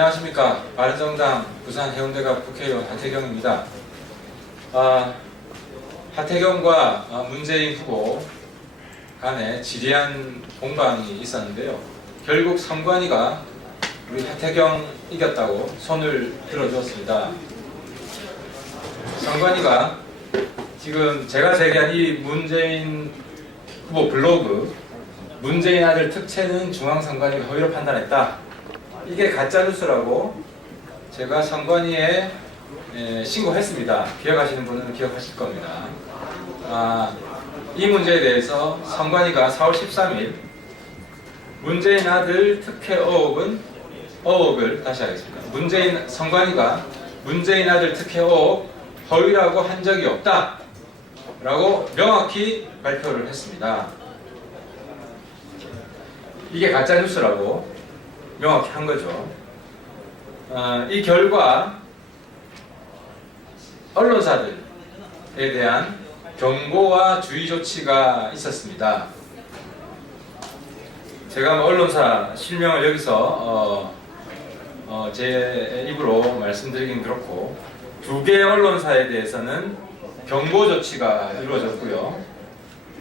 안녕하십니까. 바른정당 부산 해운대갑 국회의원 하태경입니다. 하태경과 문재인 후보 간에 지리한 공방이 있었는데요. 결국 선관위가 우리 하태경 이겼다고 손을 들어주었습니다. 선관위가 지금 제가 제기한 이 문재인 후보 블로그 문재인 아들 특채는 중앙선관위가 허위로 판단했다. 이게 가짜뉴스라고 제가 선관위에 신고했습니다. 기억하시는 분은 기억하실 겁니다. 이 문제에 대해서 선관위가 4월 13일 문재인 아들 특혜 의혹을 다시 하겠습니다. 선관위가 문재인 아들 특혜 의혹 허위라고 한 적이 없다 라고 명확히 발표를 했습니다. 이게 가짜뉴스라고 명확히 한 거죠. 이 결과 언론사들에 대한 경고와 주의 조치가 있었습니다. 제가 언론사 실명을 여기서 제 입으로 말씀드리긴 그렇고 2개 언론사에 대해서는 경고 조치가 이루어졌고요.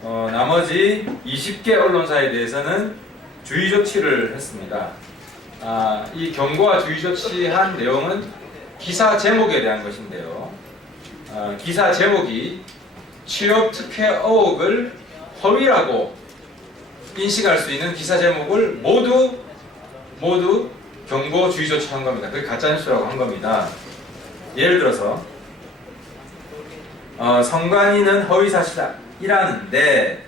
나머지 20개 언론사에 대해서는 주의 조치를 했습니다. 이 경고와 주의 조치한 내용은 기사 제목에 대한 것인데요. 기사 제목이 취업 특혜 의혹을 허위라고 인식할 수 있는 기사 제목을 모두 경고 주의 조치한 겁니다. 그게 가짜뉴스라고 한 겁니다. 예를 들어서 선관위는 허위사실이라는데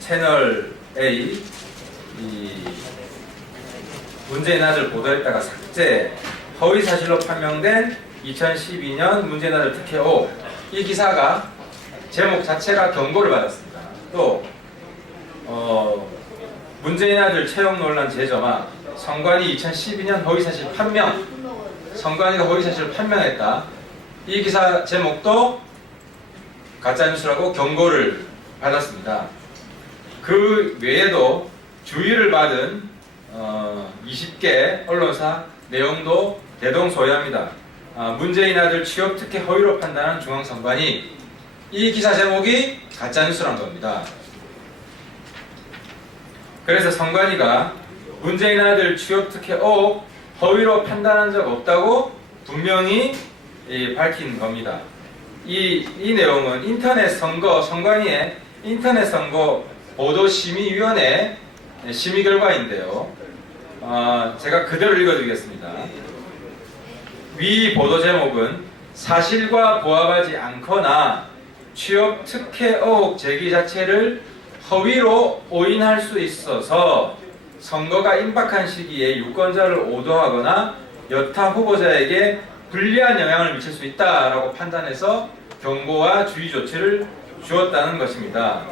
채널 A 문재인 아들 보도했다가 삭제, 허위사실로 판명된 2012년 문재인 아들 특혜 의혹. 이 기사가 제목 자체가 경고를 받았습니다. 또 문재인 아들 채용 논란 재점화, 선관위 2012년 허위사실 판명, 선관위가 허위사실을 판명했다. 이 기사 제목도 가짜뉴스라고 경고를 받았습니다. 그 외에도 주의를 받은 20개 언론사 내용도 대동소이합니다. 문재인 아들 취업 특혜 허위로 판단한 중앙선관위, 이 기사 제목이 가짜뉴스란 겁니다. 그래서 선관위가 문재인 아들 취업 특혜 의혹 허위로 판단한 적 없다고 분명히 밝힌 겁니다. 이 내용은 선관위의 인터넷 선거 보도심의위원회 심의 결과인데요. 제가 그대로 읽어드리겠습니다. 위 보도 제목은 사실과 부합하지 않거나 취업 특혜 의혹 제기 자체를 허위로 오인할 수 있어서 선거가 임박한 시기에 유권자를 오도하거나 여타 후보자에게 불리한 영향을 미칠 수 있다라고 판단해서 경고와 주의 조치를 주었다는 것입니다.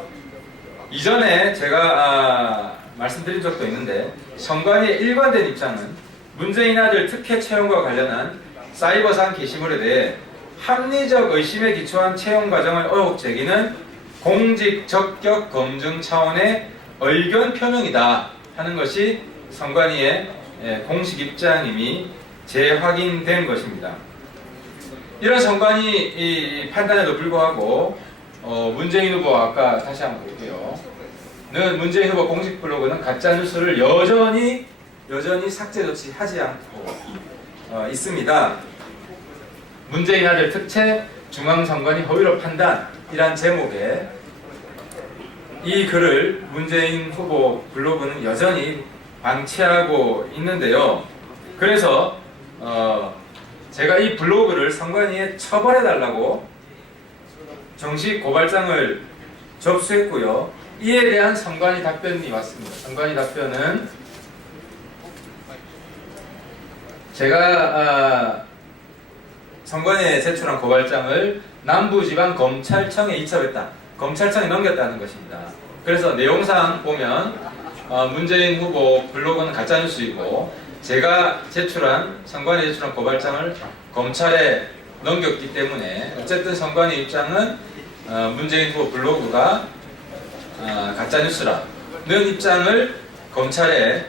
이전에 제가 말씀드린 적도 있는데 선관위의 일관된 입장은 문재인 아들 특혜 채용과 관련한 사이버상 게시물에 대해 합리적 의심에 기초한 채용 과정의 의혹 제기는 공직 적격 검증 차원의 의견 표명이다 하는 것이 선관위의 공식 입장임이 재확인된 것입니다. 이런 선관위 판단에도 불구하고 문재인 후보 아까 다시 한번 볼게요. 문재인 후보 공식 블로그는 가짜뉴스를 여전히 삭제 조치하지 않고 있습니다. 문재인 아들 특채 중앙선관위 허위로 판단이란 제목의 이 글을 문재인 후보 블로그는 여전히 방치하고 있는데요. 그래서 제가 이 블로그를 선관위에 처벌해달라고 정식 고발장을 접수했고요. 이에 대한 선관위 답변이 왔습니다. 선관위 답변은 제가 선관위에 제출한 고발장을 남부지방검찰청에 이첩했다. 검찰청에 넘겼다는 것입니다. 그래서 내용상 보면 문재인 후보 블로그는 가짜뉴스이고 제가 선관위에 제출한 고발장을 검찰에 넘겼기 때문에 어쨌든 선관위 입장은 문재인 후보 블로그가 가짜뉴스라는 입장을 검찰에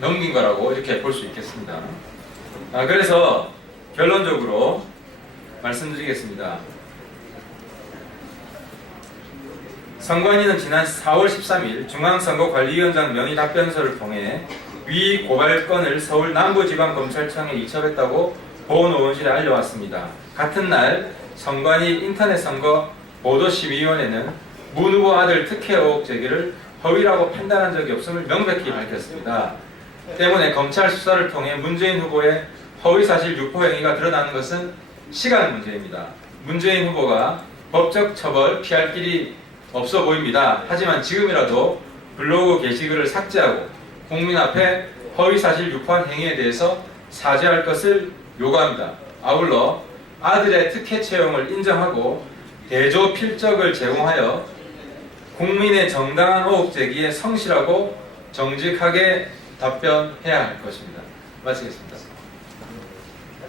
넘긴 거라고 이렇게 볼 수 있겠습니다. 그래서 결론적으로 말씀드리겠습니다. 선관위는 지난 4월 13일 중앙선거관리위원장 명의 답변서를 통해 위 고발건을 서울 남부지방검찰청에 이첩했다고 보훈의원실에 알려왔습니다. 같은 날 선관위 인터넷선거 보도심의위원회는 문 후보 아들 특혜 의혹 제기를 허위라고 판단한 적이 없음을 명백히 밝혔습니다. 때문에 검찰 수사를 통해 문재인 후보의 허위사실 유포 행위가 드러나는 것은 시간 문제입니다. 문재인 후보가 법적 처벌 피할 길이 없어 보입니다. 하지만 지금이라도 블로그 게시글을 삭제하고 국민 앞에 허위사실 유포한 행위에 대해서 사죄할 것을 요구합니다. 아울러 아들의 특혜 채용을 인정하고 대조 필적을 제공하여 국민의 정당한 의혹 제기에 성실하고 정직하게 답변해야 할 것입니다. 마치겠습니다.